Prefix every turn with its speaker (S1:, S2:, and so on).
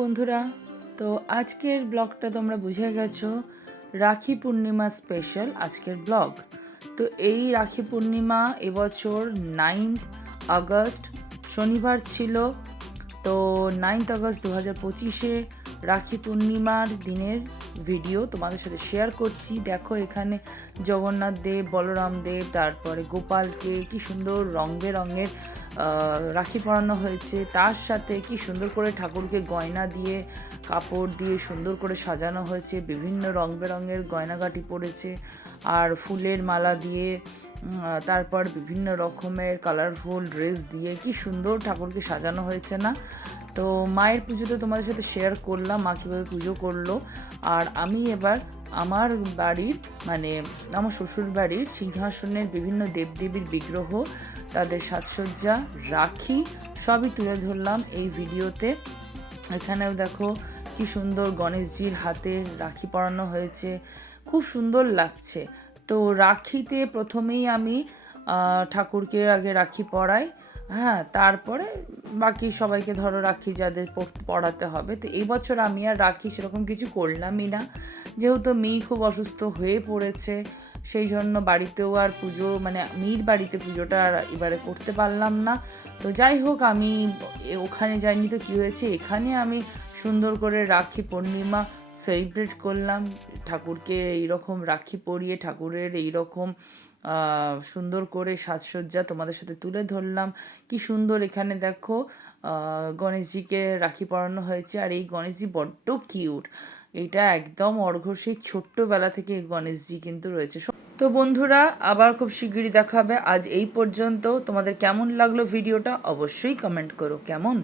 S1: বন্ধুরা, তো আজকের ব্লগটা তোমরা বুঝে গেছো, রাখি পূর্ণিমা স্পেশাল আজকের ব্লগ। তো এই রাখি পূর্ণিমা এবছর নাইন্থ আগস্ট শনিবার ছিল, তো নাইন্থ আগস্ট দু হাজার পঁচিশে রাখি পূর্ণিমার দিনের ভিডিও তোমাদের সাথে শেয়ার করছি। দেখো এখানে জগন্নাথ দেব, বলরাম দেব, তারপরে গোপালকে কি সুন্দর রং বেরঙের রাখি পরানো হয়েছে। তার সাথে কি সুন্দর করে ঠাকুরকে গয়না দিয়ে, কাপড় দিয়ে সুন্দর করে সাজানো হয়েছে। বিভিন্ন রং বেরঙের গয়নাগাটি পড়েছে। আর ফুলের মালা দিয়ে তারপর বিভিন্ন রকমের কালারফুল ড্রেস দিয়ে কি সুন্দর ঠাকুরকে সাজানো হয়েছে না? তো মায়ের পুজো তো তোমাদের সাথে শেয়ার করলাম, মা কীভাবে পুজো করল। আর আমি এবার আমার বাড়ির মানে আমার শ্বশুর বাড়ির সিংহাসনের বিভিন্ন দেবদেবীর বিগ্রহ, তাদের সাজসজ্জা রাখি, সবই তুলে ধরলাম এই ভিডিওতে। এখানেও দেখো কি সুন্দর গণেশজির হাতে রাখি পরানো হয়েছে, খুব সুন্দর লাগছে। তো রাখিতে প্রথমেই আমি ঠাকুরকে আগে রাখি পরাই হ্যাঁ তারপরে বাকি সবাইকে ধরো রাখি যাদের পড়াতে হবে। তো এই বছর আমি আর রাখি সেরকম কিছু করলামই না। যেহেতু মেয়ে খুব অসুস্থ হয়ে পড়েছে, সেই জন্য বাড়িতেও আর পুজো মানে মেয়ের বাড়িতে পুজোটা আর এবারে করতে পারলাম না। তো যাই হোক, আমি ওখানে যাইনি তো কী হয়েছে? এখানে আমি সুন্দর করে রাখি পূর্ণিমা সেলিব্রেট করলাম, ঠাকুরকে এইরকম রাখি পরিয়ে ঠাকুরের এইরকম সুন্দর করে সাজসজ্জা তোমাদের সাথে তুলে ধরলাম। কি সুন্দর এখানে দেখো গণেশজিকে রাখি পরানো হয়েছে আর এই গণেশজি বড্ড কিউট। এটা একদম অর্ঘ সেই ছোট্টবেলা থেকে এই গণেশজি কিন্তু রয়েছে। তো বন্ধুরা, আবার খুব শিগগিরই দেখা হবে। আজ এই পর্যন্ত। তোমাদের কেমন লাগল ভিডিওটা অবশ্যই কমেন্ট করো। কেমন?